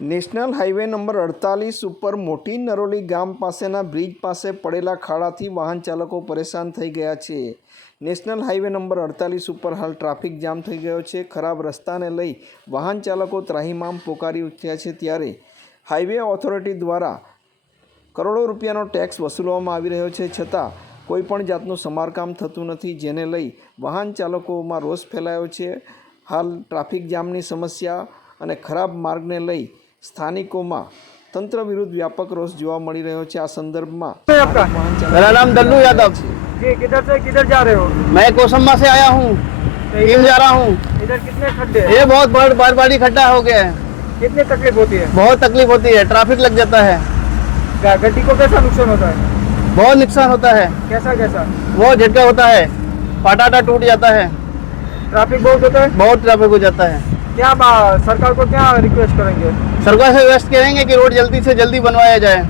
National highway number અડતાલીસ ઉપર મોટી નરોલી ગામ પાસેના બ્રિજ પાસે પડેલા ખાડાથી વાહન ચાલકો પરેશાન થઈ ગયા છે. નેશનલ હાઈવે નંબર અડતાલીસ ઉપર હાલ ટ્રાફિક જામ થઈ ગયો છે. ખરાબ રસ્તાને લઈ વાહન ચાલકો ત્રાહીમામ પોકારી ઉઠ્યા છે ત્યારે હાઈવે ઓથોરિટી દ્વારા કરોડો રૂપિયાનો ટેક્સ વસૂલવામાં આવી રહ્યો છે. છતાં કોઈપણ જાતનું સમારકામ થતું નથી, જેને લઈ વાહન ચાલકોમાં રોષ ફેલાયો છે. હાલ ટ્રાફિક જામની સમસ્યા અને ખરાબ માર્ગને લઈ સ્થાનિકોમાં તંત્ર વિરુદ્ધ વ્યાપક રોષ જોવા મળી રહ્યો છે આ સંદર્ભમાં है आपका વાહન ચાલકો मेरा नाम दल्लू यादव जी किधर से किधर जा रहे हो मैं कोसम्बा से आया हूँ टीम जा रहा हूँ इधर कितने खड्डे हैं ये बहुत बड़ बार बारी खड्डा हो गया है कितनी तकलीफ होती है बहुत तकलीफ होती है ट्रैफिक लग जाता है गा- गड्डी को कैसा नुकसान होता है बहुत नुकसान होता है कैसा कैसा बहुत झटका होता है पाटाटा टूट जाता है ट्रैफिक बहुत होता है बहुत ट्रैफिक हो जाता है क्या बा- सरकार को क्या रिक्वेस्ट करेंगे सरकार से वेस्ट करेंगे कि रोड जल्दी से जल्दी बनवाया जाए